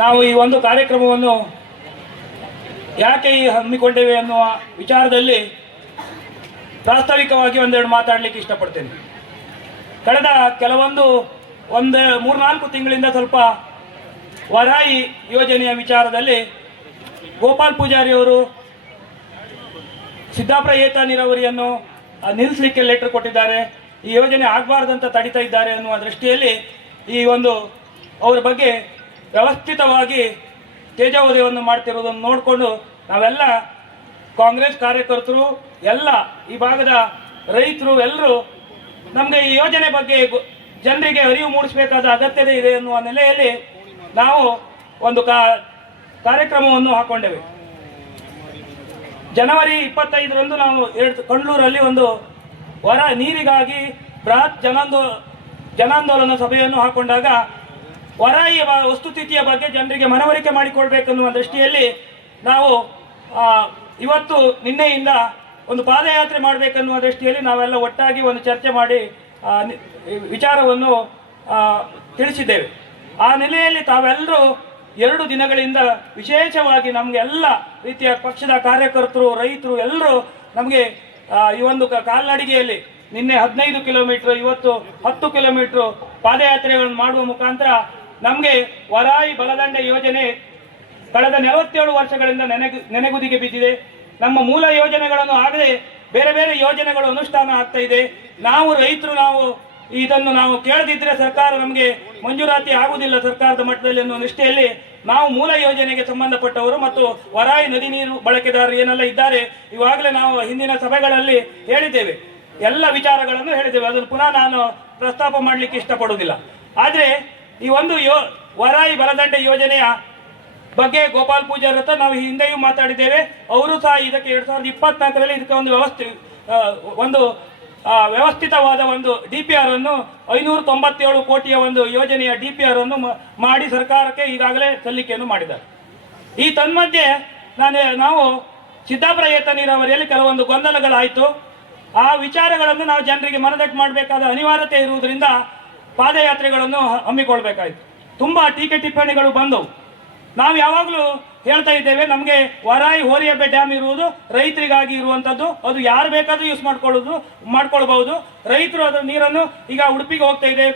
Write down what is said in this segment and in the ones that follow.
ನಾವು ಈ ಒಂದು ಕಾರ್ಯಕ್ರಮವನ್ನು ಯಾಕೆ ಹಮ್ಮಿಕೊಂಡೇವೆ ಅನ್ನುವ ವಿಚಾರದಲ್ಲಿ ಪ್ರಾಸ್ತಾವಿಕವಾಗಿ ಒಂದೆರಡು ಮಾತಾಡಲಿಕ್ಕೆ ಇಷ್ಟಪಡ್ತೇನೆ. ಕಳೆದ ಕೆಲವೊಂದು 3-4 ತಿಂಗಳಿಂದ ಸ್ವಲ್ಪ ವರಾಯಿ ಯೋಜನೆಯ ವಿಚಾರದಲ್ಲಿ ಗೋಪಾಲ್ ಪೂಜಾರಿ ಅವರು ಸಿದ್ದಾಪುರ ಏತ ನೀರಾವರಿಯನ್ನು ನಿಲ್ಲಿಸಲಿಕ್ಕೆ ಲೆಟರ್ ಕೊಟ್ಟಿದ್ದಾರೆ. ಈ ಯೋಜನೆ ಆಗಬಾರ್ದಂತ ತಡಿತಾ ಇದ್ದಾರೆ ಅನ್ನುವ ದೃಷ್ಟಿಯಲ್ಲಿ ಈ ಒಂದು ಅವರ ಬಗ್ಗೆ ವ್ಯವಸ್ಥಿತವಾಗಿ ತೇಜೋವಧೆಯನ್ನು ಮಾಡ್ತಿರೋದನ್ನು ನೋಡಿಕೊಂಡು ನಾವೆಲ್ಲ ಕಾಂಗ್ರೆಸ್ ಕಾರ್ಯಕರ್ತರು, ಎಲ್ಲ ಈ ಭಾಗದ ರೈತರು ಎಲ್ಲರೂ ನಮಗೆ ಈ ಯೋಜನೆ ಬಗ್ಗೆ ಜನರಿಗೆ ಅರಿವು ಮೂಡಿಸಬೇಕಾದ ಅಗತ್ಯತೆ ಇದೆ ಎನ್ನುವ ನೆಲೆಯಲ್ಲಿ ನಾವು ಒಂದು ಕಾರ್ಯಕ್ರಮವನ್ನು ಹಾಕೊಂಡೆವು. ಜನವರಿ 25ರಂದು ನಾವು ಕಂಡ್ಲೂರಲ್ಲಿ ಒಂದು ನೀರಿಗಾಗಿ ಬೃಹತ್ ಜನಾಂದೋಲನ ಸಭೆಯನ್ನು ಹಾಕೊಂಡಾಗ ವರಾಯಿಯ ವಸ್ತುಸ್ಥಿತಿಯ ಬಗ್ಗೆ ಜನರಿಗೆ ಮನವರಿಕೆ ಮಾಡಿಕೊಳ್ಬೇಕನ್ನುವ ದೃಷ್ಟಿಯಲ್ಲಿ ನಾವು ಇವತ್ತು ನಿನ್ನೆಯಿಂದ ಒಂದು ಪಾದಯಾತ್ರೆ ಮಾಡಬೇಕನ್ನುವ ದೃಷ್ಟಿಯಲ್ಲಿ ನಾವೆಲ್ಲ ಒಟ್ಟಾಗಿ ಒಂದು ಚರ್ಚೆ ಮಾಡಿ ವಿಚಾರವನ್ನು ತಿಳಿಸಿದ್ದೇವೆ. ಆ ನೆಲೆಯಲ್ಲಿ ತಾವೆಲ್ಲರೂ 2 ದಿನಗಳಿಂದ ವಿಶೇಷವಾಗಿ ನಮಗೆ ಎಲ್ಲ ರೀತಿಯ ಪಕ್ಷದ ಕಾರ್ಯಕರ್ತರು, ರೈತರು ಎಲ್ಲರೂ ನಮಗೆ ಈ ಒಂದು ಕಾಲ್ನಡಿಗೆಯಲ್ಲಿ ನಿನ್ನೆ 15 ಕಿಲೋಮೀಟರ್, ಇವತ್ತು 10 ಕಿಲೋಮೀಟರ್ ಪಾದಯಾತ್ರೆಗಳನ್ನು ಮಾಡುವ ಮುಖಾಂತರ ನಮಗೆ ವರಾಯಿ ಬಲದಂಡೆ ಯೋಜನೆ ಕಳೆದ 47 ವರ್ಷಗಳಿಂದ ನೆನೆಗುದಿಗೆ ಬಿದ್ದಿದೆ. ನಮ್ಮ ಮೂಲ ಯೋಜನೆಗಳನ್ನು ಆಗದೆ ಬೇರೆ ಬೇರೆ ಯೋಜನೆಗಳು ಅನುಷ್ಠಾನ ಆಗ್ತಾ ಇದೆ. ನಾವು ರೈತರು ಇದನ್ನು ನಾವು ಕೇಳದಿದ್ದರೆ ಸರ್ಕಾರ ನಮಗೆ ಮಂಜೂರಾತಿ ಆಗುವುದಿಲ್ಲ ಸರ್ಕಾರದ ಮಟ್ಟದಲ್ಲಿ ಅನ್ನುವ ದೃಷ್ಟಿಯಲ್ಲಿ ನಾವು ಮೂಲ ಯೋಜನೆಗೆ ಸಂಬಂಧಪಟ್ಟವರು ಮತ್ತು ವರಾಯಿ ನದಿ ನೀರು ಬಳಕೆದಾರರು ಏನೆಲ್ಲ ಇದ್ದಾರೆ ಇವಾಗಲೇ ನಾವು ಹಿಂದಿನ ಸಭೆಗಳಲ್ಲಿ ಹೇಳಿದ್ದೇವೆ, ಎಲ್ಲ ವಿಚಾರಗಳನ್ನು ಹೇಳಿದ್ದೇವೆ. ಅದನ್ನು ಪುನಃ ನಾನು ಪ್ರಸ್ತಾಪ ಮಾಡಲಿಕ್ಕೆ ಇಷ್ಟಪಡುವುದಿಲ್ಲ. ಆದರೆ ಈ ಒಂದು ವರಾಯಿ ಬಲದಂಡೆ ಯೋಜನೆಯ ಬಗ್ಗೆ ಗೋಪಾಲ್ ಪೂಜಾರಿ ಹತ್ರ ನಾವು ಹಿಂದೆಯೂ ಮಾತಾಡಿದ್ದೇವೆ. ಅವರು ಸಹ ಇದಕ್ಕೆ 2024ರಲ್ಲಿ ಇದಕ್ಕೆ ಒಂದು ವ್ಯವಸ್ಥಿತವಾದ ಒಂದು DPR ಅನ್ನು 597 ಕೋಟಿಯ ಒಂದು ಯೋಜನೆಯ DPR ಅನ್ನು ಮಾಡಿ ಸರ್ಕಾರಕ್ಕೆ ಈಗಾಗಲೇ ಸಲ್ಲಿಕೆಯನ್ನು ಮಾಡಿದ್ದಾರೆ. ಈ ತನ್ಮಧ್ಯೆ ನಾವು ಸಿದ್ದಾಪುರ ಏತ ನೀರಾವರಿಯಲ್ಲಿ ಕೆಲವೊಂದು ಗೊಂದಲಗಳಾಯಿತು. ಆ ವಿಚಾರಗಳನ್ನು ನಾವು ಜನರಿಗೆ ಮನದಟ್ಟು ಮಾಡಬೇಕಾದ ಅನಿವಾರ್ಯತೆ ಇರುವುದರಿಂದ ಪಾದಯಾತ್ರೆಗಳನ್ನು ಹಮ್ಮಿಕೊಳ್ಬೇಕಾಯಿತು. ತುಂಬ ಟೀಕೆ ಟಿಪ್ಪಣಿಗಳು ಬಂದವು. ನಾವು ಯಾವಾಗಲೂ ಹೇಳ್ತಾ ಇದ್ದೇವೆ, ನಮಗೆ ವರಾಯಿ ಹೋರಿಯಬ್ಬೆ ಡ್ಯಾಮ್ ಇರುವುದು ರೈತರಿಗಾಗಿ ಇರುವಂಥದ್ದು. ಅದು ಯಾರು ಬೇಕಾದರೂ ಯೂಸ್ ಮಾಡ್ಕೊಳ್ಬಹುದು. ರೈತರು ಅದರ ನೀರನ್ನು ಈಗ ಉಡುಪಿಗೆ ಹೋಗ್ತಾ ಇದೆ,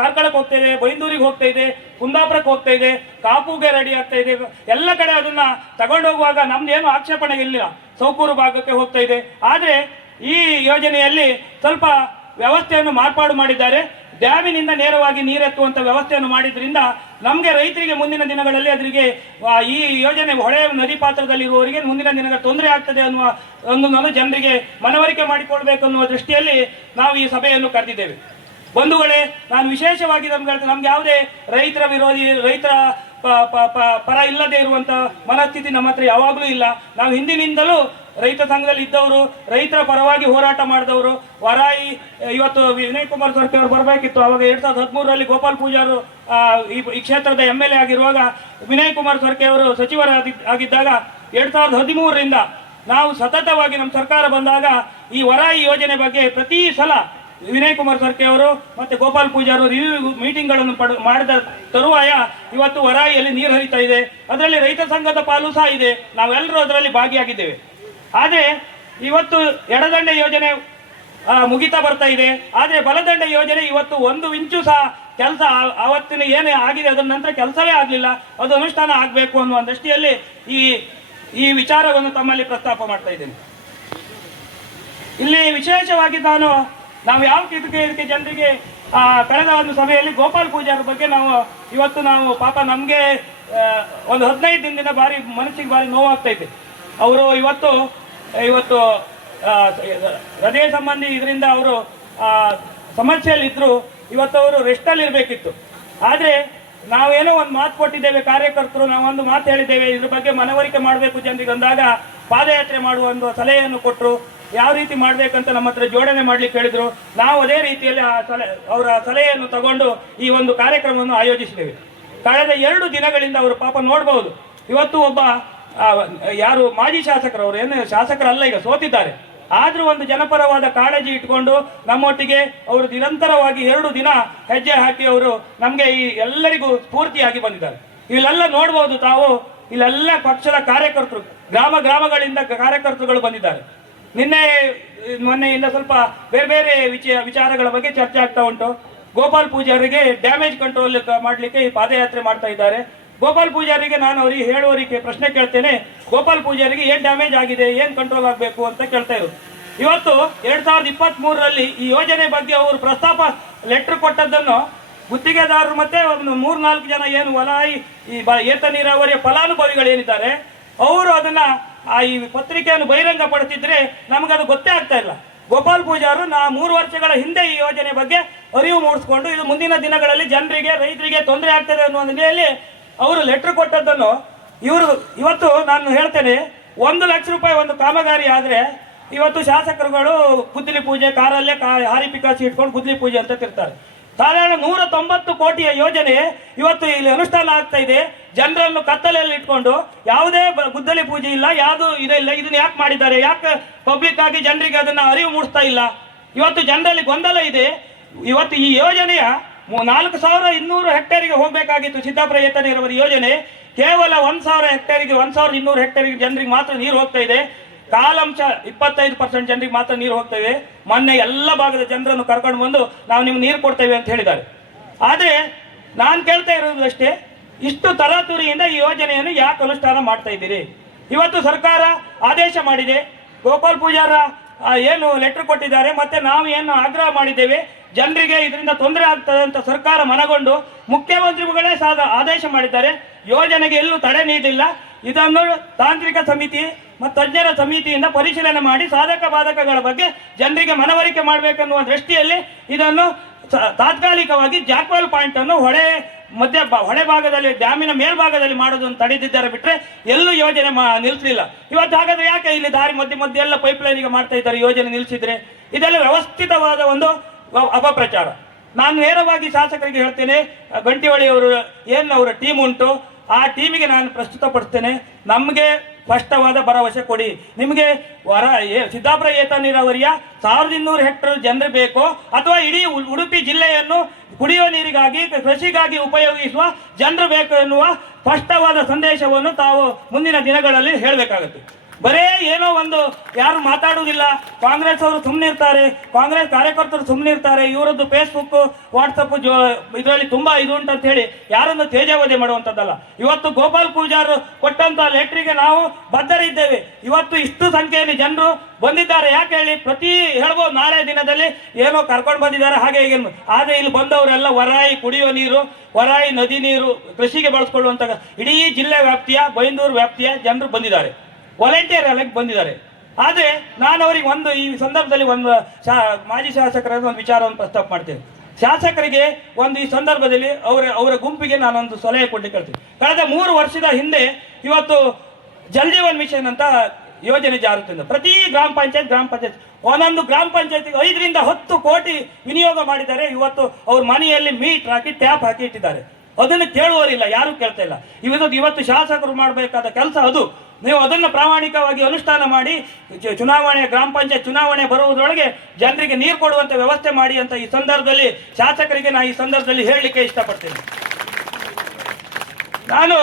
ಕಾರ್ಕಳಕ್ಕೆ ಹೋಗ್ತಾ ಇದೆ, ಬೈಂದೂರಿಗೆ ಹೋಗ್ತಾ ಇದೆ, ಕುಂದಾಪುರಕ್ಕೆ ಹೋಗ್ತಾ ಇದೆ, ಕಾಪುಗೆ ರೆಡಿ ಆಗ್ತಾ ಇದೆ. ಎಲ್ಲ ಕಡೆ ಅದನ್ನ ತಗೊಂಡೋಗುವಾಗ ನಮ್ದೇನು ಆಕ್ಷೇಪಣೆ ಇಲ್ಲ, ಸೌಕೂರು ಭಾಗಕ್ಕೆ ಹೋಗ್ತಾ ಇದೆ. ಆದರೆ ಈ ಯೋಜನೆಯಲ್ಲಿ ಸ್ವಲ್ಪ ವ್ಯವಸ್ಥೆಯನ್ನು ಮಾರ್ಪಾಡು ಮಾಡಿದ್ದಾರೆ. ಡ್ಯಾಮಿನಿಂದ ನೇರವಾಗಿ ನೀರೆತ್ತುವಂಥ ವ್ಯವಸ್ಥೆಯನ್ನು ಮಾಡಿದ್ರಿಂದ ನಮಗೆ ರೈತರಿಗೆ ಮುಂದಿನ ದಿನಗಳಲ್ಲಿ ಅದರಿಗೆ ಈ ಯೋಜನೆ ಹೊಳೆ ನದಿ ಪಾತ್ರದಲ್ಲಿರುವವರಿಗೆ ಮುಂದಿನ ದಿನಗಳ ತೊಂದರೆ ಆಗ್ತದೆ ಅನ್ನುವ ಒಂದು ಜನರಿಗೆ ಮನವರಿಕೆ ಮಾಡಿಕೊಳ್ಬೇಕು ಅನ್ನುವ ದೃಷ್ಟಿಯಲ್ಲಿ ನಾವು ಈ ಸಭೆಯನ್ನು ಕರೆದಿದ್ದೇವೆ. ಬಂಧುಗಳೇ, ನಾನು ವಿಶೇಷವಾಗಿ ನಮ್ಗೆ ಯಾವುದೇ ರೈತರ ವಿರೋಧಿ, ರೈತರ ಪರ ಇಲ್ಲದೆ ಇರುವಂಥ ಮನಸ್ಥಿತಿ ನಮ್ಮ ಹತ್ರ ಯಾವಾಗಲೂ ಇಲ್ಲ. ನಾವು ಹಿಂದಿನಿಂದಲೂ ರೈತ ಸಂಘದಲ್ಲಿ ಇದ್ದವರು, ರೈತರ ಪರವಾಗಿ ಹೋರಾಟ ಮಾಡಿದವರು. ವರಾಯಿ ಇವತ್ತು ವಿನಯ್ ಕುಮಾರ್ ಸರ್ಕೆ ಅವರು ಬರಬೇಕಿತ್ತು. ಅವಾಗ 2013ರಲ್ಲಿ ಗೋಪಾಲ್ ಪೂಜಾರು ಈ ಕ್ಷೇತ್ರದ MLA ಆಗಿರುವಾಗ ವಿನಯ್ ಕುಮಾರ್ ಸರ್ಕೆ ಅವರು ಸಚಿವರಾಗಿದ್ದಾಗ 2013ರಿಂದ ನಾವು ಸತತವಾಗಿ ನಮ್ಮ ಸರ್ಕಾರ ಬಂದಾಗ ಈ ವರಾಯಿ ಯೋಜನೆ ಬಗ್ಗೆ ಪ್ರತಿ ಸಲ ವಿನಯ್ ಕುಮಾರ್ ಸರ್ಕೆ ಅವರು ಮತ್ತು ಗೋಪಾಲ್ ಪೂಜಾರು ರಿವ್ಯೂ ಮೀಟಿಂಗ್ಗಳನ್ನು ಮಾಡಿದ ತರುವಾಯ ಇವತ್ತು ವರಾಯಿಯಲ್ಲಿ ನೀರು ಹರಿತಾ ಇದೆ. ಅದರಲ್ಲಿ ರೈತ ಸಂಘದ ಪಾಲು ಸಹ ಇದೆ. ನಾವೆಲ್ಲರೂ ಅದರಲ್ಲಿ ಭಾಗಿಯಾಗಿದ್ದೇವೆ. ಆದರೆ ಇವತ್ತು ಎಡದಂಡೆ ಯೋಜನೆ ಮುಗಿತಾ ಬರ್ತಾ ಇದೆ. ಆದರೆ ಬಲದಂಡೆ ಯೋಜನೆ ಇವತ್ತು 1 ಇಂಚು ಸಹ ಕೆಲಸ ಆವತ್ತಿನ ಏನೇ ಆಗಿದೆ ಅದರ ನಂತರ ಕೆಲಸವೇ ಆಗಲಿಲ್ಲ. ಅದು ಅನುಷ್ಠಾನ ಆಗಬೇಕು ಅನ್ನುವ ದೃಷ್ಟಿಯಲ್ಲಿ ಈ ವಿಚಾರವನ್ನು ತಮ್ಮಲ್ಲಿ ಪ್ರಸ್ತಾಪ ಮಾಡ್ತಾ ಇದ್ದೇನೆ. ಇಲ್ಲಿ ವಿಶೇಷವಾಗಿ ನಾವು ಯಾವ ಇದಕ್ಕೆ ಜನರಿಗೆ ಕಳೆದ ಒಂದು ಸಭೆಯಲ್ಲಿ ಗೋಪಾಲ್ ಪೂಜಾರಿ ಬಗ್ಗೆ ಇವತ್ತು ನಾವು ಪಾಪ ನಮಗೆ ಒಂದು 15 ದಿನದಿಂದ ಮನಸ್ಸಿಗೆ ಭಾರಿ ನೋವಾಗ್ತಾ ಇದೆ. ಅವರು ಇವತ್ತು ಹೃದಯ ಸಂಬಂಧಿ ಇದರಿಂದ ಅವರು ಸಮಸ್ಯೆಯಲ್ಲಿದ್ದರು. ಇವತ್ತು ಅವರು ರೆಸ್ಟಲ್ಲಿ ಇರಬೇಕಿತ್ತು. ಆದರೆ ನಾವೇನೋ ಒಂದು ಮಾತು ಕೊಟ್ಟಿದ್ದೇವೆ ಕಾರ್ಯಕರ್ತರು, ನಾವೊಂದು ಮಾತು ಹೇಳಿದ್ದೇವೆ, ಇದ್ರ ಬಗ್ಗೆ ಮನವರಿಕೆ ಮಾಡಬೇಕು ಜನರಿಗೆ ಅಂದಾಗ ಪಾದಯಾತ್ರೆ ಮಾಡುವ ಒಂದು ಸಲಹೆಯನ್ನು ಕೊಟ್ಟರು. ಯಾವ ರೀತಿ ಮಾಡಬೇಕಂತ ನಮ್ಮ ಹತ್ರ ಜೋಡಣೆ ಮಾಡಲಿಕ್ಕೆ ಹೇಳಿದರು. ನಾವು ಅದೇ ರೀತಿಯಲ್ಲಿ ಅವರ ಸಲಹೆಯನ್ನು ತಗೊಂಡು ಈ ಒಂದು ಕಾರ್ಯಕ್ರಮವನ್ನು ಆಯೋಜಿಸಿದ್ದೇವೆ. ಕಳೆದ 2 ದಿನಗಳಿಂದ ಅವರು ಪಾಪ ನೋಡ್ಬೋದು. ಇವತ್ತು ಒಬ್ಬ ಯಾರು ಮಾಜಿ ಶಾಸಕರು, ಅವರು ಏನು ಶಾಸಕರಲ್ಲ, ಈಗ ಸೋತಿದ್ದಾರೆ. ಆದರೂ ಒಂದು ಜನಪರವಾದ ಕಾಳಜಿ ಇಟ್ಕೊಂಡು ನಮ್ಮೊಟ್ಟಿಗೆ ಅವರು ನಿರಂತರವಾಗಿ 2 ದಿನ ಹೆಜ್ಜೆ ಹಾಕಿ ಅವರು ನಮಗೆ ಈ ಎಲ್ಲರಿಗೂ ಸ್ಫೂರ್ತಿಯಾಗಿ ಬಂದಿದ್ದಾರೆ. ಇಲ್ಲೆಲ್ಲ ನೋಡ್ಬೋದು ತಾವು, ಇಲ್ಲೆಲ್ಲ ಪಕ್ಷದ ಕಾರ್ಯಕರ್ತರು ಗ್ರಾಮಗಳಿಂದ ಕಾರ್ಯಕರ್ತರುಗಳು ಬಂದಿದ್ದಾರೆ. ಮೊನ್ನೆಯಿಂದ ಸ್ವಲ್ಪ ಬೇರೆ ಬೇರೆ ವಿಚಾರಗಳ ಬಗ್ಗೆ ಚರ್ಚೆ ಆಗ್ತಾ ಉಂಟು. ಗೋಪಾಲ್ ಪೂಜಾರಿಗೆ ಡ್ಯಾಮೇಜ್ ಕಂಟ್ರೋಲ್ ಮಾಡಲಿಕ್ಕೆ ಈ ಪಾದಯಾತ್ರೆ ಮಾಡ್ತಾ ಇದ್ದಾರೆ. ಗೋಪಾಲ್ ಪೂಜಾರಿಗೆ ನಾನು ಅವರಿಗೆ ಹೇಳುವವರಿಗೆ ಪ್ರಶ್ನೆ ಕೇಳ್ತೇನೆ, ಗೋಪಾಲ್ ಪೂಜಾರಿಗೆ ಏನು ಡ್ಯಾಮೇಜ್ ಆಗಿದೆ, ಏನು ಕಂಟ್ರೋಲ್ ಆಗಬೇಕು ಅಂತ ಕೇಳ್ತಾ ಇರೋದು. ಇವತ್ತು 2023ರಲ್ಲಿ ಈ ಯೋಜನೆ ಬಗ್ಗೆ ಅವರು ಪ್ರಸ್ತಾಪ ಲೆಟರ್ ಕೊಟ್ಟದ್ದನ್ನು ಗುತ್ತಿಗೆದಾರರು ಮತ್ತೆ ಒಂದು 3-4 ಜನ ಏನು ಈ ಏತ ನೀರಾವರಿಯ ಫಲಾನುಭವಿಗಳೇನಿದ್ದಾರೆ ಅವರು ಅದನ್ನ ಈ ಪತ್ರಿಕೆಯನ್ನು ಬಹಿರಂಗ ಪಡಿಸಿದ್ರೆ ನಮಗದು ಗೊತ್ತೇ ಆಗ್ತಾ ಇಲ್ಲ. ಗೋಪಾಲ್ ಪೂಜಾರು 3 ವರ್ಷಗಳ ಹಿಂದೆ ಈ ಯೋಜನೆ ಬಗ್ಗೆ ಅರಿವು ಮೂಡಿಸ್ಕೊಂಡು ಇದು ಮುಂದಿನ ದಿನಗಳಲ್ಲಿ ಜನರಿಗೆ ರೈತರಿಗೆ ತೊಂದರೆ ಆಗ್ತದೆ ಅನ್ನುವ ನೆಲೆಯಲ್ಲಿ ಅವರು ಲೆಟರ್ ಕೊಟ್ಟದ್ದನ್ನು ಇವತ್ತು ನಾನು ಹೇಳ್ತೇನೆ, 1 ಲಕ್ಷ ರೂಪಾಯಿ ಒಂದು ಕಾಮಗಾರಿ ಆದರೆ ಇವತ್ತು ಶಾಸಕರುಗಳು ಗುದ್ದಲಿ ಪೂಜೆ ಕಾರಲ್ಲೇ ಹಾರಿ ಪಿಕಾಸಿ ಇಟ್ಕೊಂಡು ಗುದ್ದಲಿ ಪೂಜೆ ಅಂತ ತಿರ್ತಾರೆ. ಸಾಧಾರಣ 190 ಕೋಟಿಯ ಯೋಜನೆ ಇವತ್ತು ಇಲ್ಲಿ ಅನುಷ್ಠಾನ ಆಗ್ತಾ ಇದೆ. ಜನರನ್ನು ಕತ್ತಲೆಯಲ್ಲಿ ಇಟ್ಕೊಂಡು ಯಾವುದೇ ಗುದ್ದಲಿ ಪೂಜೆ ಇಲ್ಲ, ಯಾವುದು ಇದೆಲ್ಲ. ಇದನ್ನ ಯಾಕೆ ಮಾಡಿದ್ದಾರೆ, ಯಾಕೆ ಪಬ್ಲಿಕ್ ಆಗಿ ಜನರಿಗೆ ಅದನ್ನ ಅರಿವು ಮೂಡಿಸ್ತಾ ಇಲ್ಲ? ಇವತ್ತು ಜನರಲ್ಲಿ ಗೊಂದಲ ಇದೆ. ಇವತ್ತು ಈ ಯೋಜನೆಯ 4200 ಹೆಕ್ಟೇರಿಗೆ ಹೋಗಬೇಕಾಗಿತ್ತು ಸಿದ್ದಾಪುರ ಏತ ನೀರಾವರಿ ಯೋಜನೆ. ಕೇವಲ 1000 ಹೆಕ್ಟೇರಿಗೆ 1200 ಹೆಕ್ಟೇರಿಗೆ ಜನರಿಗೆ ಮಾತ್ರ ನೀರು ಹೋಗ್ತಾ ಇದೆ. ಕಾಲಾಂಶ 25% ಜನರಿಗೆ ಮಾತ್ರ ನೀರು ಹೋಗ್ತೇವೆ. ಮೊನ್ನೆ ಎಲ್ಲ ಭಾಗದ ಜನರನ್ನು ಕರ್ಕೊಂಡು ಬಂದು ನಾವು ನಿಮ್ಗೆ ನೀರು ಕೊಡ್ತೇವೆ ಅಂತ ಹೇಳಿದ್ದಾರೆ. ಆದರೆ ನಾನು ಕೇಳ್ತಾ ಇರೋದು ಅಷ್ಟೇ, ಇಷ್ಟು ತರಾತುರಿಯಿಂದ ಈ ಯೋಜನೆಯನ್ನು ಯಾಕೆ ಅನುಷ್ಠಾನ ಮಾಡ್ತಾ ಇದ್ದೀರಿ? ಇವತ್ತು ಸರ್ಕಾರ ಆದೇಶ ಮಾಡಿದೆ, ಗೋಪಾಲ್ ಪೂಜಾರ ಏನು ಲೆಟರ್ ಕೊಟ್ಟಿದ್ದಾರೆ, ಮತ್ತೆ ನಾವು ಏನು ಆಗ್ರಹ ಮಾಡಿದ್ದೇವೆ, ಜನರಿಗೆ ಇದರಿಂದ ತೊಂದರೆ ಆಗ್ತದೆ ಅಂತ ಸರ್ಕಾರ ಮನಗೊಂಡು ಮುಖ್ಯಮಂತ್ರಿಗಳೇ ಆದೇಶ ಮಾಡಿದ್ದಾರೆ. ಯೋಜನೆಗೆ ಎಲ್ಲೂ ತಡೆ ನೀಡಿಲ್ಲ. ಇದನ್ನು ತಾಂತ್ರಿಕ ಸಮಿತಿ ಮತ್ತು ತಜ್ಞರ ಸಮಿತಿಯಿಂದ ಪರಿಶೀಲನೆ ಮಾಡಿ ಸಾಧಕ ಬಾಧಕಗಳ ಬಗ್ಗೆ ಜನರಿಗೆ ಮನವರಿಕೆ ಮಾಡಬೇಕೆನ್ನುವ ದೃಷ್ಟಿಯಲ್ಲಿ ಇದನ್ನು ತಾತ್ಕಾಲಿಕವಾಗಿ ಜಾಕ್ವೆಲ್ ಪಾಯಿಂಟ್ ಅನ್ನು ಹೊಳೆ ಭಾಗದಲ್ಲಿ ಡ್ಯಾಮಿನ ಮೇಲ್ಭಾಗದಲ್ಲಿ ಮಾಡೋದನ್ನು ತಡೆದಿದ್ದಾರೆ, ಬಿಟ್ಟರೆ ಎಲ್ಲೂ ಯೋಜನೆ ನಿಲ್ಲಿಸಲಿಲ್ಲ. ಇವತ್ತು ಹಾಗಾದ್ರೆ ಯಾಕೆ ಇಲ್ಲಿ ದಾರಿ ಮಧ್ಯೆ ಎಲ್ಲ ಪೈಪ್ಲೈನಿಗೆ ಮಾಡ್ತಾ ಇದ್ದಾರೆ? ಯೋಜನೆ ನಿಲ್ಲಿಸಿದ್ರೆ ಇದೆಲ್ಲ ವ್ಯವಸ್ಥಿತವಾದ ಒಂದು ಅಪಪ್ರಚಾರ. ನಾನು ನೇರವಾಗಿ ಶಾಸಕರಿಗೆ ಹೇಳ್ತೇನೆ, ಗಂಟಿಹೊಳಿ ಅವರು ಏನು ಅವರ ಟೀಮ್ ಉಂಟು, ಆ ಟೀಮಿಗೆ ನಾನು ಪ್ರಸ್ತುತಪಡಿಸ್ತೇನೆ. ನಮಗೆ ಸ್ಪಷ್ಟವಾದ ಭರವಸೆ ಕೊಡಿ. ನಿಮಗೆ ಸಿದ್ದಾಪುರ ಏತ ನೀರಾವರಿಯ 1200 ಹೆಕ್ಟೇರ್ ಜನರು ಬೇಕೋ ಅಥವಾ ಇಡೀ ಉಡುಪಿ ಜಿಲ್ಲೆಯನ್ನು ಕುಡಿಯುವ ನೀರಿಗಾಗಿ ಕೃಷಿಗಾಗಿ ಉಪಯೋಗಿಸುವ ಜನರು ಬೇಕು ಎನ್ನುವ ಸ್ಪಷ್ಟವಾದ ಸಂದೇಶವನ್ನು ತಾವು ಮುಂದಿನ ದಿನಗಳಲ್ಲಿ ಹೇಳಬೇಕಾಗುತ್ತೆ. ಬರೇ ಏನೋ ಒಂದು ಯಾರು ಮಾತಾಡುವುದಿಲ್ಲ, ಕಾಂಗ್ರೆಸ್ ಅವರು ಸುಮ್ಮನೆ ಇರ್ತಾರೆ, ಕಾಂಗ್ರೆಸ್ ಕಾರ್ಯಕರ್ತರು ಸುಮ್ಮನೆ ಇರ್ತಾರೆ, ಇವರದ್ದು ಫೇಸ್ಬುಕ್ ವಾಟ್ಸಪ್ ಇದರಲ್ಲಿ ತುಂಬಾ ಇದು ಉಂಟು ಅಂತ ಹೇಳಿ ಯಾರನ್ನು ತೇಜಾವಧೆ ಮಾಡುವಂಥದ್ದಲ್ಲ. ಇವತ್ತು ಗೋಪಾಲ್ ಪೂಜಾರ್ ಕೊಟ್ಟಂತ ಲೆಟ್ರಿಗೆ ನಾವು ಬದ್ಧರಿದ್ದೇವೆ. ಇವತ್ತು ಇಷ್ಟು ಸಂಖ್ಯೆಯಲ್ಲಿ ಜನರು ಬಂದಿದ್ದಾರೆ. ಯಾಕೆ ಹೇಳಿ, ಹೇಳ್ಬೋದು ನಾಳೆ ದಿನದಲ್ಲಿ ಏನೋ ಕರ್ಕೊಂಡು ಬಂದಿದ್ದಾರೆ ಹಾಗೆ ಹೀಗೆ. ಆದರೆ ಇಲ್ಲಿ ಬಂದವರೆಲ್ಲ ವರಾಯಿ ಕುಡಿಯುವ ನೀರು, ವರಾಯಿ ನದಿ ನೀರು ಕೃಷಿಗೆ ಬಳಸ್ಕೊಳ್ಳುವಂತ ಇಡೀ ಜಿಲ್ಲೆ ವ್ಯಾಪ್ತಿಯ ಬೈಂದೂರು ವ್ಯಾಪ್ತಿಯ ಜನರು ಬಂದಿದ್ದಾರೆ, ವಾಲಂಟಿಯರ್ ಆಗಿ ಬಂದಿದ್ದಾರೆ. ಆದರೆ ನಾನು ಅವರಿಗೆ ಈ ಸಂದರ್ಭದಲ್ಲಿ ಮಾಜಿ ಶಾಸಕರ ಒಂದು ವಿಚಾರವನ್ನು ಪ್ರಸ್ತಾಪ ಮಾಡ್ತೇನೆ. ಶಾಸಕರಿಗೆ ಈ ಸಂದರ್ಭದಲ್ಲಿ ಅವರ ಗುಂಪಿಗೆ ನಾನೊಂದು ಸಲಹೆ ಕೊಡ್ಲಿಕ್ಕೆ ಹೇಳ್ತೀನಿ. ಕಳೆದ 3 ವರ್ಷದ ಹಿಂದೆ ಇವತ್ತು ಜಲ್ ಜೀವನ್ ಮಿಷನ್ ಅಂತ ಯೋಜನೆ ಜಾರುತ್ತಿದೆ. ಪ್ರತಿ ಗ್ರಾಮ ಪಂಚಾಯತ್ ಒಂದೊಂದು ಗ್ರಾಮ ಪಂಚಾಯತಿಗೆ 5 ರಿಂದ 10 ಕೋಟಿ ವಿನಿಯೋಗ ಮಾಡಿದ್ದಾರೆ. ಇವತ್ತು ಅವ್ರ ಮನೆಯಲ್ಲಿ ಮೀಟರ್ ಹಾಕಿ ಟ್ಯಾಪ್ ಹಾಕಿ ಇಟ್ಟಿದ್ದಾರೆ. ಅದನ್ನು ಕೇಳುವವರಿಲ್ಲ, ಯಾರು ಕೇಳ್ತಾ ಇಲ್ಲ. ಇವತ್ತು ಶಾಸಕರು ಮಾಡಬೇಕಾದ ಕೆಲಸ ಅದು. ನೀವು ಅದನ್ನು ಪ್ರಾಮಾಣಿಕವಾಗಿ ಅನುಷ್ಠಾನ ಮಾಡಿ ಚುನಾವಣೆ, ಗ್ರಾಮ ಪಂಚಾಯತ್ ಚುನಾವಣೆ ಬರುವುದರೊಳಗೆ ಜನರಿಗೆ ನೀರು ಕೊಡುವಂತ ವ್ಯವಸ್ಥೆ ಮಾಡಿ ಅಂತ ಈ ಸಂದರ್ಭದಲ್ಲಿ ಶಾಸಕರಿಗೆ ನಾನು ಈ ಸಂದರ್ಭದಲ್ಲಿ ಹೇಳಲಿಕ್ಕೆ ಇಷ್ಟಪಡ್ತೇನೆ. ನಾನು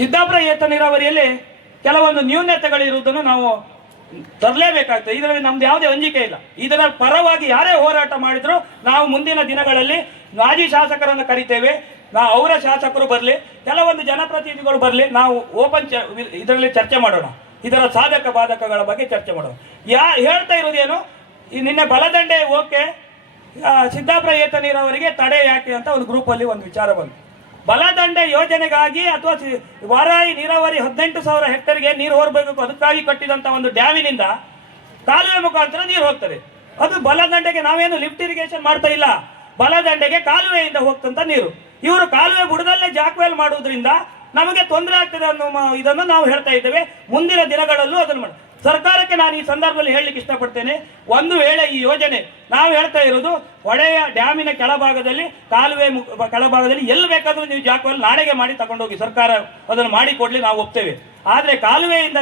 ಸಿದ್ದಾಪುರ ಏತ ನೀರಾವರಿಯಲ್ಲಿ ಕೆಲವೊಂದು ನ್ಯೂನತೆಗಳಿರುವುದನ್ನು ನಾವು ತರಲೇಬೇಕಾಗ್ತದೆ. ಇದರಲ್ಲಿ ನಮ್ದು ಯಾವುದೇ ಅಂಜಿಕೆ ಇಲ್ಲ. ಇದರ ಪರವಾಗಿ ಯಾರೇ ಹೋರಾಟ ಮಾಡಿದ್ರು ನಾವು ಮುಂದಿನ ದಿನಗಳಲ್ಲಿ ಮಾಜಿ ಶಾಸಕರನ್ನು ಕರಿತೇವೆ. ಅವರ ಶಾಸಕರು ಬರಲಿ, ಕೆಲವೊಂದು ಜನಪ್ರತಿನಿಧಿಗಳು ಬರಲಿ, ನಾವು ಇದರಲ್ಲಿ ಚರ್ಚೆ ಮಾಡೋಣ. ಇದರ ಸಾಧಕ ಬಾಧಕಗಳ ಬಗ್ಗೆ ಚರ್ಚೆ ಮಾಡೋಣ. ಹೇಳ್ತಾ ಇರೋದೇನು, ನಿನ್ನೆ ಬಲದಂಡೆ ಓಕೆ, ಸಿದ್ದಾಪುರ ಏತ ನೀರಾವರಿಗೆ ತಡೆ ಯಾಕೆ ಅಂತ ಒಂದು ಗ್ರೂಪಲ್ಲಿ ಒಂದು ವಿಚಾರ ಬಂತು. ಬಲದಂಡೆ ಯೋಜನೆಗಾಗಿ ಅಥವಾ ವಾರಾಯಿ ನೀರಾವರಿ 18,000 ಹೆಕ್ಟೇರ್ಗೆ ನೀರು ಹೋಗಬೇಕು, ಅದಕ್ಕಾಗಿ ಕಟ್ಟಿದಂತ ಒಂದು ಡ್ಯಾಮಿನಿಂದ ಕಾಲುವೆ ಮುಖಾಂತರ ನೀರು ಹೋಗ್ತದೆ. ಅದು ಬಲದಂಡೆಗೆ ನಾವೇನು ಲಿಫ್ಟ್ ಇರಿಗೇಷನ್ ಮಾಡ್ತಾ ಇಲ್ಲ, ಬಲದಂಡೆಗೆ ಕಾಲುವೆಯಿಂದ ಹೋಗ್ತಂತ ನೀರು. ಇವರು ಕಾಲುವೆ ಬುಡದಲ್ಲೇ ಜಾಕ್ವೆಲ್ ಮಾಡುವುದರಿಂದ ನಮಗೆ ತೊಂದರೆ ಆಗ್ತದೆ ಅನ್ನೋ ಇದನ್ನು ನಾವು ಹೇಳ್ತಾ ಇದ್ದೇವೆ. ಮುಂದಿನ ದಿನಗಳಲ್ಲೂ ಅದನ್ನು ಮಾಡಿ ಸರ್ಕಾರಕ್ಕೆ ನಾನು ಈ ಸಂದರ್ಭದಲ್ಲಿ ಹೇಳಲಿಕ್ಕೆ ಇಷ್ಟಪಡ್ತೇನೆ. ಒಂದು ವೇಳೆ ಈ ಯೋಜನೆ ನಾವು ಹೇಳ್ತಾ ಇರೋದು ಹೊಳೆಯ ಡ್ಯಾಮಿನ ಕೆಳಭಾಗದಲ್ಲಿ, ಕಾಲುವೆ ಕೆಳಭಾಗದಲ್ಲಿ ಎಲ್ಲಿ ಬೇಕಾದರೂ ನೀವು ಜಾಕ್ವೆಲ್ ನಾಳೆಗೆ ಮಾಡಿ ತಗೊಂಡೋಗಿ, ಸರ್ಕಾರ ಅದನ್ನು ಮಾಡಿಕೊಡ್ಲಿ, ನಾವು ಒಪ್ತೇವೆ. ಆದರೆ ಕಾಲುವೆಯಿಂದ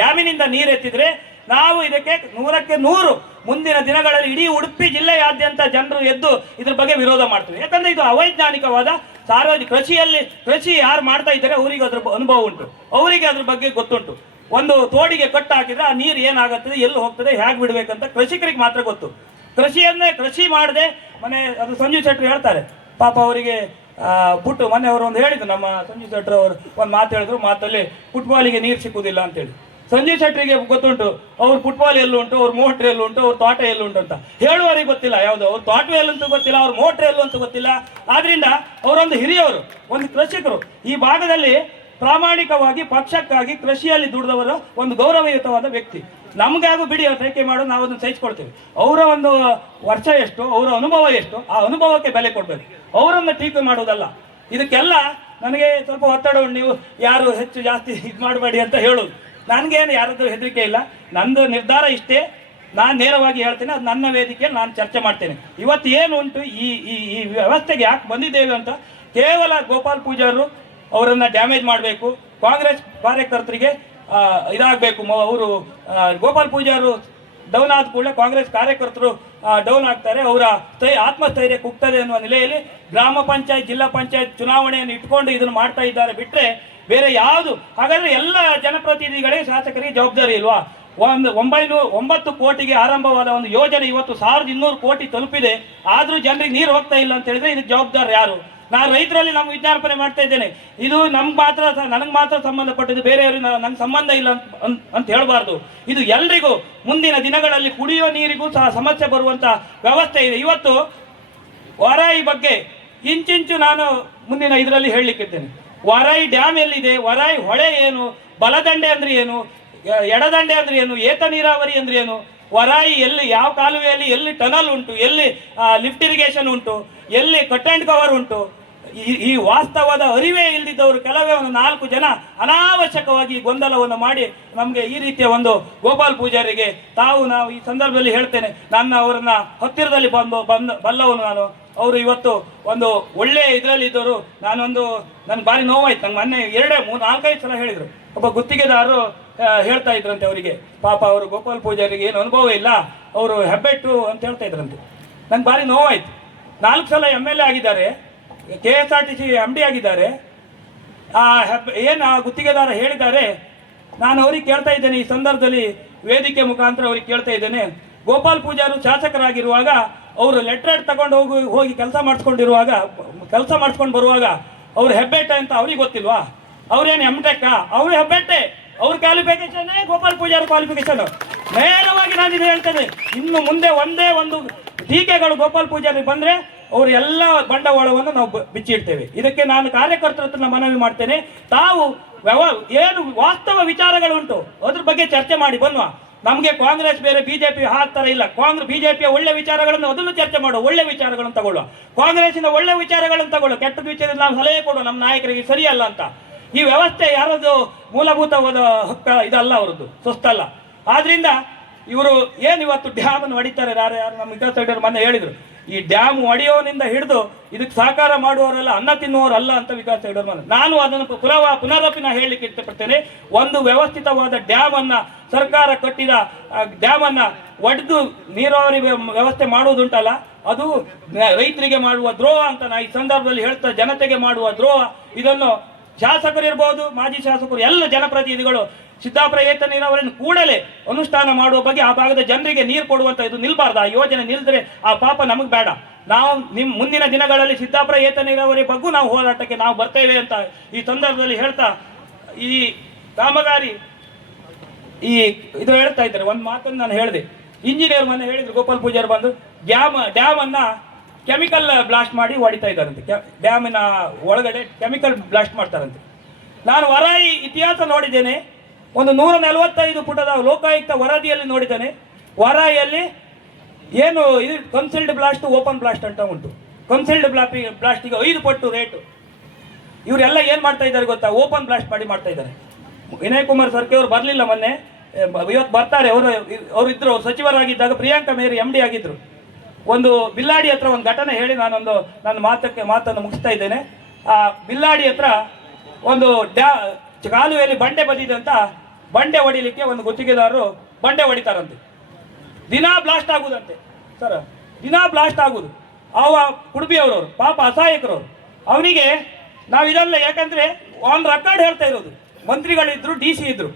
ಡ್ಯಾಮಿನಿಂದ ನೀರು ಎತ್ತಿದ್ರೆ ನಾವು ಇದಕ್ಕೆ 100ಕ್ಕೆ 100 ಮುಂದಿನ ದಿನಗಳಲ್ಲಿ ಇಡೀ ಉಡುಪಿ ಜಿಲ್ಲೆಯಾದ್ಯಂತ ಜನರು ಎದ್ದು ಇದ್ರ ಬಗ್ಗೆ ವಿರೋಧ ಮಾಡ್ತಾರೆ. ಯಾಕಂದ್ರೆ ಇದು ಅವೈಜ್ಞಾನಿಕವಾದ ಸಾರ್ವಜನಿಕ ಕೃಷಿ ಯಾರು ಮಾಡ್ತಾ ಇದ್ದಾರೆ ಅವರಿಗೆ ಅದ್ರ ಅನುಭವ ಉಂಟು, ಅವರಿಗೆ ಅದ್ರ ಬಗ್ಗೆ ಗೊತ್ತುಂಟು. ಒಂದು ತೋಡಿಗೆ ಕಟ್ಟು ಹಾಕಿದ್ರೆ ಆ ನೀರು ಏನಾಗುತ್ತದೆ, ಎಲ್ಲಿ ಹೋಗ್ತದೆ, ಹೇಗೆ ಬಿಡ್ಬೇಕಂತ ಕೃಷಿಕರಿಗೆ ಮಾತ್ರ ಗೊತ್ತು. ಕೃಷಿ ಮಾಡದೆ ಅದು ಸಂಜೀವ್ ಶೆಟ್ಟಿ ಹೇಳ್ತಾರೆ ಪಾಪ ಅವರಿಗೆ ಪುಟ್ಟು ಮೊನ್ನೆ ಅವರು ಒಂದು ಹೇಳಿದ್ರು, ನಮ್ಮ ಸಂಜೀವ್ ಶೆಟ್ಟಿ ಅವರು ಒಂದು ಮಾತು ಹೇಳಿದ್ರು, ಮಾತಲ್ಲಿ ಫುಟ್ಬಾಲಿಗೆ ನೀರು ಸಿಕ್ಕುವುದಿಲ್ಲ ಅಂತೇಳಿ. ಸಂಜೀವ್ ಶೆಟ್ಟಿಗೆ ಗೊತ್ತುಂಟು ಅವ್ರ ಫುಟ್ಬಾಲ್ ಎಲ್ಲುಂಟು, ಅವ್ರ ಮೋಟ್ರ್ ಎಲ್ಲುಂಟು, ಅವ್ರ ತೋಟ ಎಲ್ಲುಂಟು ಅಂತ. ಹೇಳುವವರಿಗೆ ಗೊತ್ತಿಲ್ಲ ಯಾವುದು, ಅವ್ರ ತೋಟ ಎಲ್ಲಂತೂ ಗೊತ್ತಿಲ್ಲ, ಅವ್ರ ಮೋಟ್ರ್ ಎಲ್ಲು ಅಂತ ಗೊತ್ತಿಲ್ಲ. ಆದ್ರಿಂದ ಅವರೊಂದು ಹಿರಿಯವರು, ಒಂದು ಕೃಷಿಕರು, ಈ ಭಾಗದಲ್ಲಿ ಪ್ರಾಮಾಣಿಕವಾಗಿ ಪಕ್ಷಕ್ಕಾಗಿ ಕೃಷಿಯಲ್ಲಿ ದುಡಿದವರ ಒಂದು ಗೌರವಯುತವಾದ ವ್ಯಕ್ತಿ. ನಮ್ಗಾಗೂ ಬಿಡಿ ಅವ್ರು ಟೇಕೆ ಮಾಡೋದು, ನಾವು ಅದನ್ನು ಸಹಿಸ್ಕೊಳ್ತೇವೆ. ಅವರ ಒಂದು ವರ್ಷ ಎಷ್ಟು, ಅವರ ಅನುಭವ ಎಷ್ಟು, ಆ ಅನುಭವಕ್ಕೆ ಬೆಲೆ ಕೊಡಬೇಕು, ಅವರನ್ನು ಟೀಕೆ ಮಾಡೋದಲ್ಲ. ಇದಕ್ಕೆಲ್ಲ ನನಗೆ ಸ್ವಲ್ಪ ಒತ್ತಡ ಉಂಟು, ನೀವು ಯಾರು ಹೆಚ್ಚು ಜಾಸ್ತಿ ಇದು ಮಾಡಬೇಡಿ ಅಂತ ಹೇಳೋದು. ನನಗೇನು ಯಾರದ್ದು ಹೆದರಿಕೆ ಇಲ್ಲ, ನಂದು ನಿರ್ಧಾರ ಇಷ್ಟೇ, ನಾನು ನೇರವಾಗಿ ಹೇಳ್ತೇನೆ. ಅದು ನನ್ನ ವೇದಿಕೆಯಲ್ಲಿ ನಾನು ಚರ್ಚೆ ಮಾಡ್ತೇನೆ. ಇವತ್ತು ಏನು ಉಂಟು, ಈ ವ್ಯವಸ್ಥೆಗೆ ಯಾಕೆ ಬಂದಿದ್ದೇವೆ ಅಂತ ಕೇವಲ ಗೋಪಾಲ್ ಪೂಜಾರು ಅವರನ್ನು ಡ್ಯಾಮೇಜ್ ಮಾಡಬೇಕು, ಕಾಂಗ್ರೆಸ್ ಕಾರ್ಯಕರ್ತರಿಗೆ ಇದಾಗಬೇಕು. ಅವರು ಗೋಪಾಲ್ ಪೂಜಾರು ಡೌನ್ ಆದ ಕೂಡಲೇ ಕಾಂಗ್ರೆಸ್ ಕಾರ್ಯಕರ್ತರು ಡೌನ್ ಆಗ್ತಾರೆ, ಅವರ ಆತ್ಮಸ್ಥೈರ್ಯ ಕುಗ್ತದೆ ಅನ್ನುವ ನೆಲೆಯಲ್ಲಿ ಗ್ರಾಮ ಪಂಚಾಯತ್, ಜಿಲ್ಲಾ ಪಂಚಾಯತ್ ಚುನಾವಣೆಯನ್ನು ಇಟ್ಕೊಂಡು ಇದನ್ನು ಮಾಡ್ತಾ ಇದ್ದಾರೆ ಬಿಟ್ಟರೆ ಬೇರೆ ಯಾವುದು. ಹಾಗಾದ್ರೆ ಎಲ್ಲ ಜನಪ್ರತಿನಿಧಿಗಳೇ ಶಾಸಕರಿಗೆ ಜವಾಬ್ದಾರಿ ಇಲ್ವಾ? 909 ಕೋಟಿಗೆ ಆರಂಭವಾದ ಒಂದು ಯೋಜನೆ ಇವತ್ತು 1200 ಕೋಟಿ ತಲುಪಿದೆ, ಆದರೂ ಜನರಿಗೆ ನೀರು ಹೋಗ್ತಾ ಇಲ್ಲ ಅಂತ ಹೇಳಿದ್ರೆ ಇದಕ್ಕೆ ಜವಾಬ್ದಾರಿ ಯಾರು? ನಾನು ರೈತರಲ್ಲಿ ನಮ್ಮ ವಿಜ್ಞಾಪನೆ ಮಾಡ್ತಾ ಇದ್ದೇನೆ, ಇದು ನನಗೆ ಮಾತ್ರ ಸಂಬಂಧಪಟ್ಟಿದ್ದು, ಬೇರೆಯವರು ನಂಗೆ ಸಂಬಂಧ ಇಲ್ಲ ಅಂತ ಹೇಳಬಾರ್ದು. ಇದು ಎಲ್ರಿಗೂ ಮುಂದಿನ ದಿನಗಳಲ್ಲಿ ಕುಡಿಯುವ ನೀರಿಗೂ ಸಹ ಸಮಸ್ಯೆ ಬರುವಂತ ವ್ಯವಸ್ಥೆ ಇದೆ. ಇವತ್ತು ವರಾಯಿ ಬಗ್ಗೆ ಇಂಚಿಂಚು ನಾನು ಮುಂದಿನ ಇದರಲ್ಲಿ ಹೇಳಲಿಕ್ಕಿದ್ದೇನೆ. ವರಾಯಿ ಡ್ಯಾಮ್ ಎಲ್ಲಿದೆ, ವರಾಯಿ ಹೊಳೆ ಏನು, ಬಲದಂಡೆ ಅಂದ್ರೆ ಏನು, ಎಡದಂಡೆ ಅಂದ್ರೆ ಏನು, ಏತ ನೀರಾವರಿ ಅಂದ್ರೆ ಏನು, ವರಾಯಿ ಎಲ್ಲಿ, ಯಾವ ಕಾಲುವೆಯಲ್ಲಿ ಎಲ್ಲಿ ಟನಲ್ ಉಂಟು, ಎಲ್ಲಿ ಲಿಫ್ಟ್ ಇರಿಗೇಷನ್ ಉಂಟು, ಎಲ್ಲಿ ಕಟ್ ಆ್ಯಂಡ್ ಕವರ್ ಉಂಟು, ಈ ವಾಸ್ತವದ ಅರಿವೇ ಇಲ್ಲದಿದ್ದವರು ಕೆಲವೇ ಒಂದು 4 ಜನ ಅನಾವಶ್ಯಕವಾಗಿ ಗೊಂದಲವನ್ನು ಮಾಡಿ ನಮಗೆ ಈ ರೀತಿಯ ಒಂದು ಗೋಪಾಲ್ ಪೂಜಾರಿಗೆ ನಾವು ಈ ಸಂದರ್ಭದಲ್ಲಿ ಹೇಳ್ತೇನೆ, ಅವರನ್ನ ಹತ್ತಿರದಲ್ಲಿ ಬಲ್ಲವನು ನಾನು. ಅವರು ಇವತ್ತು ಒಂದು ಒಳ್ಳೆ ಇದರಲ್ಲಿ ಇದ್ದವರು. ನನ್ಗೆ ಭಾರಿ ನೋವಾಯ್ತು. ನಂಗೆ ಮೊನ್ನೆ 4-5 ಸಲ ಹೇಳಿದರು. ಒಬ್ಬ ಗುತ್ತಿಗೆದಾರರು ಹೇಳ್ತಾ ಇದ್ರಂತೆ ಅವರಿಗೆ, ಪಾಪ ಅವರು ಗೋಪಾಲ್ ಪೂಜಾರಿಗೆ ಏನು ಅನುಭವ ಇಲ್ಲ, ಅವರು ಹೆಬ್ಬೆಟ್ಟು ಅಂತ ಹೇಳ್ತಾ ಇದ್ರಂತೆ. ನಂಗೆ ಭಾರಿ ನೋವಾಯ್ತು. 4 ಸಲ MLA ಆಗಿದ್ದಾರೆ, KSRTC MD ಆಗಿದ್ದಾರೆ. ಏನು ಗುತ್ತಿಗೆದಾರ ಹೇಳಿದ್ದಾರೆ, ನಾನು ಅವ್ರಿಗೆ ಕೇಳ್ತಾ ಇದ್ದೇನೆ, ಈ ಸಂದರ್ಭದಲ್ಲಿ ವೇದಿಕೆ ಮುಖಾಂತರ ಅವ್ರಿಗೆ ಕೇಳ್ತಾ ಇದ್ದೇನೆ, ಗೋಪಾಲ್ ಪೂಜಾರು ಶಾಸಕರಾಗಿರುವಾಗ ಅವರು ಲೆಟರ್ ತಗೊಂಡು ಹೋಗಿ ಕೆಲಸ ಮಾಡಿಸ್ಕೊಂಡು ಬರುವಾಗ ಅವ್ರು ಹೆಬ್ಬೆಟ್ಟೆ ಅಂತ ಅವ್ರಿಗೆ ಗೊತ್ತಿಲ್ವಾ? ಅವ್ರೇನು MTech? ಅವರು ಹೆಬ್ಬೆಟ್ಟೆ, ಅವ್ರ ಕ್ವಾಲಿಫಿಕೇಶನ್ ಗೋಪಾಲ್ ಪೂಜಾರಿ ಕ್ವಾಲಿಫಿಕೇಶನ್. ನೇರವಾಗಿ ನಾನು ಇದು ಹೇಳ್ತೇನೆ, ಇನ್ನು ಮುಂದೆ ಒಂದೇ ಒಂದು ಟೀಕೆಗಳು ಗೋಪಾಲ್ ಪೂಜಾರಿ ಬಂದ್ರೆ ಅವರು ಎಲ್ಲ ಬಂಡವಾಳವನ್ನು ನಾವು ಬಿಚ್ಚಿಡ್ತೇವೆ. ಇದಕ್ಕೆ ನಾನು ಕಾರ್ಯಕರ್ತರ ಹತ್ರ ಮನವಿ ಮಾಡ್ತೇನೆ, ತಾವು ಏನು ವಾಸ್ತವ ವಿಚಾರಗಳುಂಟು ಅದ್ರ ಬಗ್ಗೆ ಚರ್ಚೆ ಮಾಡಿ ಬನ್ನುವ. ನಮಗೆ ಕಾಂಗ್ರೆಸ್ ಬೇರೆ, ಬಿಜೆಪಿ ಆ ಥರ ಇಲ್ಲ. ಬಿಜೆಪಿಯ ಒಳ್ಳೆ ವಿಚಾರಗಳನ್ನು ಅದನ್ನು ಚರ್ಚೆ ಮಾಡುವ, ಒಳ್ಳೆ ವಿಚಾರಗಳನ್ನು ತಗೊಳ್ಳುವ. ಕಾಂಗ್ರೆಸ್ಸಿನ ಒಳ್ಳೆ ವಿಚಾರಗಳನ್ನು ತಗೊಳ್ಳುವ, ಕೆಟ್ಟ ವಿಚಾರದಲ್ಲಿ ನಾವು ಸಲಹೆ ಕೊಡುವ ನಮ್ಮ ನಾಯಕರಿಗೆ ಸರಿಯಲ್ಲ ಅಂತ. ಈ ವ್ಯವಸ್ಥೆ ಯಾರದ್ದು ಮೂಲಭೂತವಾದ ಹಕ್ಕ ಇದಲ್ಲ, ಅವರದ್ದು ಸ್ವಸ್ಥಲ್ಲ. ಆದ್ರಿಂದ ಇವರು ಏನು ಇವತ್ತು ಡ್ಯಾಮ್ ಅನ್ನು ಹೊಡಿತಾರೆ, ಯಾರು ನಮ್ಮ ವಿಕಾಸ್ ರೆಡ್ಡಿ ಮೊನ್ನೆ ಹೇಳಿದ್ರು, ಈ ಡ್ಯಾಮ್ ಒಡೆಯೋನಿಂದ ಹಿಡಿದು ಇದಕ್ಕೆ ಸಹಕಾರ ಮಾಡುವವರೆಲ್ಲ ಅನ್ನ ತಿನ್ನುವವರಲ್ಲ ಅಂತ ವಿಕಾಸ್ ರೆಡ್ಡಿ. ನಾನು ಅದನ್ನು ಪುನರಪಿ ಹೇಳಲಿಕ್ಕೆ ಇಷ್ಟಪಡ್ತೇನೆ. ಒಂದು ವ್ಯವಸ್ಥಿತವಾದ ಡ್ಯಾಮ್ ಅನ್ನ ಸರ್ಕಾರ ಕಟ್ಟಿದ ಡ್ಯಾಮ್ ಅನ್ನ ಒಡೆದು ನೀರಾವರಿ ವ್ಯವಸ್ಥೆ ಮಾಡುವುದುಂಟಲ್ಲ, ಅದು ರೈತರಿಗೆ ಮಾಡುವ ದ್ರೋಹ ಅಂತ ನಾ ಈ ಸಂದರ್ಭದಲ್ಲಿ ಹೇಳ್ತಾ, ಜನತೆಗೆ ಮಾಡುವ ದ್ರೋಹ. ಇದನ್ನು ಶಾಸಕರು ಇರ್ಬೋದು, ಮಾಜಿ ಶಾಸಕರು, ಎಲ್ಲ ಜನಪ್ರತಿನಿಧಿಗಳು ಸಿದ್ದಾಪುರ ಏತ ನೀರಾವರಿಯನ್ನು ಕೂಡಲೇ ಅನುಷ್ಠಾನ ಮಾಡುವ ಬಗ್ಗೆ, ಆ ಭಾಗದ ಜನರಿಗೆ ನೀರು ಕೊಡುವಂತ ಇದು ನಿಲ್ಬಾರ್ದು. ಆ ಯೋಜನೆ ನಿಲ್ದ್ರೆ ಆ ಪಾಪ ನಮಗೆ ಬೇಡ. ನಾವು ಮುಂದಿನ ದಿನಗಳಲ್ಲಿ ಸಿದ್ದಾಪುರ ಏತ ನೀರಾವರಿ ಬಗ್ಗೆ ನಾವು ಹೋರಾಟಕ್ಕೆ ನಾವು ಬರ್ತೇವೆ ಅಂತ ಈ ಸಂದರ್ಭದಲ್ಲಿ ಹೇಳ್ತಾ, ಈ ಕಾಮಗಾರಿ ಇದು ಹೇಳ್ತಾ ಇದ್ದಾರೆ. ಒಂದು ಮಾತನ್ನು ನಾನು ಹೇಳಿದೆ, ಇಂಜಿನಿಯರ್ ಮೊನ್ನೆ ಹೇಳಿದ್ರು, ಗೋಪಾಲ್ ಪೂಜಾರಿ ಬಂದು ಡ್ಯಾಮ್ ಅನ್ನ ಕೆಮಿಕಲ್ ಬ್ಲಾಸ್ಟ್ ಮಾಡಿ ಹೊಡಿತಾ ಇದ್ದಾರಂತೆ. ಡ್ಯಾಮಿನ ಒಳಗಡೆ ಕೆಮಿಕಲ್ ಬ್ಲಾಸ್ಟ್ ಮಾಡ್ತಾರಂತೆ. ನಾನು ವರಾಯಿ ಇತಿಹಾಸ ನೋಡಿದ್ದೇನೆ, ಒಂದು 145 ಪುಟದ ಲೋಕಾಯುಕ್ತ ವರದಿಯಲ್ಲಿ ನೋಡಿದ್ದೇನೆ. ವರಾಯಿಯಲ್ಲಿ ಏನು ಇದು ಕನ್ಸಿಲ್ಡ್ ಬ್ಲಾಸ್ಟ್, ಓಪನ್ ಬ್ಲಾಸ್ಟ್ ಅಂತ ಉಂಟು. ಕನ್ಸಿಲ್ಡ್ ಬ್ಲಾಸ್ಟಿಗೆ 5 ಪಟ್ಟು ರೇಟು. ಇವರೆಲ್ಲ ಏನು ಮಾಡ್ತಾ ಇದ್ದಾರೆ ಗೊತ್ತಾ? ಓಪನ್ ಬ್ಲಾಸ್ಟ್ ಮಾಡ್ತಾ ಇದ್ದಾರೆ. ವಿನಯ್ ಕುಮಾರ್ ಸರ್ಕೆ ಅವರು ಬರಲಿಲ್ಲ ಮೊನ್ನೆ, ಇವತ್ತು ಬರ್ತಾರೆ. ಅವರು ಇದ್ರು ಸಚಿವರಾಗಿದ್ದಾಗ, ಪ್ರಿಯಾಂಕಾ ಮೇರಿ MD ಆಗಿದ್ರು. ಒಂದು ಬಿಲ್ಲಾಡಿ ಹತ್ರ ಒಂದು ಘಟನೆ ಹೇಳಿ ನನ್ನ ಮಾತನ್ನು ಮುಗಿಸ್ತಾ ಇದ್ದೇನೆ. ಆ ಬಿಲ್ಲಾಡಿ ಹತ್ರ ಒಂದು ಕಾಲುವೆಯಲ್ಲಿ ಬಂಡೆ ಬದಿದೆ ಅಂತ ಬಂಡೆ ಹೊಡಿಲಿಕ್ಕೆ ಒಂದು ಗುತ್ತಿಗೆದಾರರು ಬಂಡೆ ಹೊಡಿತಾರಂತೆ. ದಿನಾ ಬ್ಲಾಸ್ಟ್ ಆಗುದಂತೆ ಸರ್, ದಿನಾ ಬ್ಲಾಸ್ಟ್ ಆಗುದು. ಅವ ಕುಡುಬಿಯವರು ಪಾಪ ಅಸಹಾಯಕರವರು. ಅವನಿಗೆ ನಾವು ಇದೆಲ್ಲ ಯಾಕಂದ್ರೆ ಆನ್ ರೆಕಾರ್ಡ್ ಹೇಳ್ತಾ ಇರೋದು, ಮಂತ್ರಿಗಳಿದ್ರು, ಡಿ ಸಿ ಇದ್ರು,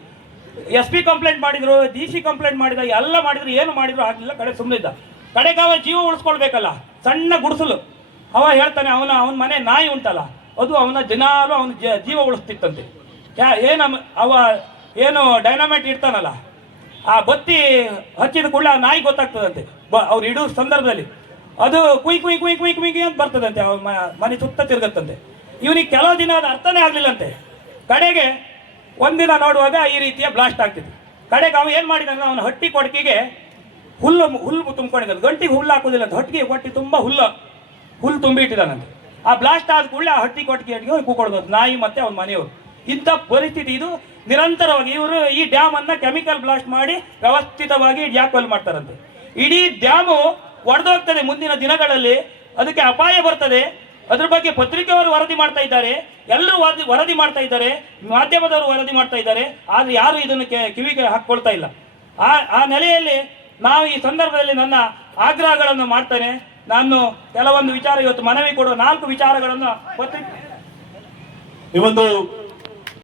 SP ಕಂಪ್ಲೇಂಟ್ ಮಾಡಿದ್ರು, DC ಕಂಪ್ಲೇಂಟ್ ಮಾಡಿದ, ಎಲ್ಲ ಮಾಡಿದ್ರು, ಏನು ಮಾಡಿದ್ರು ಆಗಲಿಲ್ಲ. ಕಡೆ ಸುಮ್ಮನೆ ಇದ್ದ. ಕಡೆಗೆ ಅವ ಜೀವ ಉಳಿಸ್ಕೊಳ್ಬೇಕಲ್ಲ, ಸಣ್ಣ ಗುಡಿಸಲು. ಅವ ಹೇಳ್ತಾನೆ ಅವನ ಮನೆ ನಾಯಿ ಉಂಟಲ್ಲ, ಅದು ಅವನ ದಿನಾಲು ಅವನ ಜೀವ ಉಳಿಸ್ತಿತ್ತಂತೆ. ಅವ ಏನು ಡೈನಾಮೈಟ್ ಇಡ್ತಾನಲ್ಲ, ಆ ಬತ್ತಿ ಹಚ್ಚಿದ ಕೂಡಲೇ ಆ ನಾಯಿ ಗೊತ್ತಾಗ್ತದಂತೆ ಅವ್ರು ಇಡೋ ಸಂದರ್ಭದಲ್ಲಿ. ಅದು ಕುಯ್ ಕುಯ್ ಕುಯ್ ಕುಯ್ ಕುಯ್ ಅಂತ ಬರ್ತದಂತೆ, ಅವ್ರ ಮನೆ ಸುತ್ತ ತಿರುಗತ್ತಂತೆ. ಇವನಿಗೆ ಕೆಲವು ದಿನ ಅದು ಅರ್ಥನೇ ಆಗಲಿಲ್ಲಂತೆ. ಕಡೆಗೆ ಒಂದಿನ ನೋಡುವಾಗ ಈ ರೀತಿಯ ಬ್ಲಾಸ್ಟ್ ಆಗ್ತಿತ್ತು. ಕಡೆಗೆ ಅವ ಏನು ಮಾಡಿದಂದ್ರೆ ಅವನ ಹಟ್ಟಿ ಕೊಡಕಿಗೆ ಹುಲ್ಲು ತುಂಬ್ಕೊಂಡಿದ್ದಾನೆ. ಗಂಟಿಗೆ ಹುಲ್ಲು ಹಾಕೋದಿಲ್ಲ ಅಂತ ಹೊಟ್ಟಿಗೆ ಕೊಟ್ಟಿ ತುಂಬ ಹುಲ್ಲು ತುಂಬಿ ಇಟ್ಟಿದ್ದಾನಂತೆ. ಆ ಬ್ಲಾಸ್ಟ್ ಆದ ಕೂಡಲೇ ಆ ಹಟ್ಟಿ ಕೊಟ್ಟಿಗೆ ಅಡಿಗೆ ಕೂಕೊಡೋದು ನಾಯಿ ಮತ್ತೆ ಅವನ ಮನೆಯವರು. ಇಂಥ ಪರಿಸ್ಥಿತಿ ಇದು ನಿರಂತರವಾಗಿ. ಇವರು ಈ ಡ್ಯಾಮ್ ಅನ್ನ ಕೆಮಿಕಲ್ ಬ್ಲಾಸ್ಟ್ ಮಾಡಿ ವ್ಯವಸ್ಥಿತವಾಗಿ ಡ್ಯಾಕ್ವೆಲ್ ಮಾಡ್ತಾರಂತೆ. ಇಡೀ ಡ್ಯಾಮು ಒಡೆದೋಗ್ತದೆ ಮುಂದಿನ ದಿನಗಳಲ್ಲಿ, ಅದಕ್ಕೆ ಅಪಾಯ ಬರ್ತದೆ. ಅದ್ರ ಬಗ್ಗೆ ಪತ್ರಿಕೆಯವರು ವರದಿ ಮಾಡ್ತಾ ಇದ್ದಾರೆ, ಎಲ್ಲರೂ ವರದಿ ಮಾಡ್ತಾ ಇದ್ದಾರೆ, ಮಾಧ್ಯಮದವರು ವರದಿ ಮಾಡ್ತಾ ಇದ್ದಾರೆ. ಆದರೆ ಯಾರು ಇದನ್ನು ಕಿವಿಗೆ ಹಾಕ್ಕೊಳ್ತಾ ಇಲ್ಲ. ಆ ನೆಲೆಯಲ್ಲಿ ನಾವು ಈ ಸಂದರ್ಭದಲ್ಲಿ ನನ್ನ ಆಗ್ರಹಗಳನ್ನು ಮಾಡ್ತೇನೆ. ನಾನು ಕೆಲವೊಂದು ವಿಚಾರ ಇವತ್ತು ಮನವಿ ಕೊಡುವ 4 ವಿಚಾರಗಳನ್ನು ಈ ಒಂದು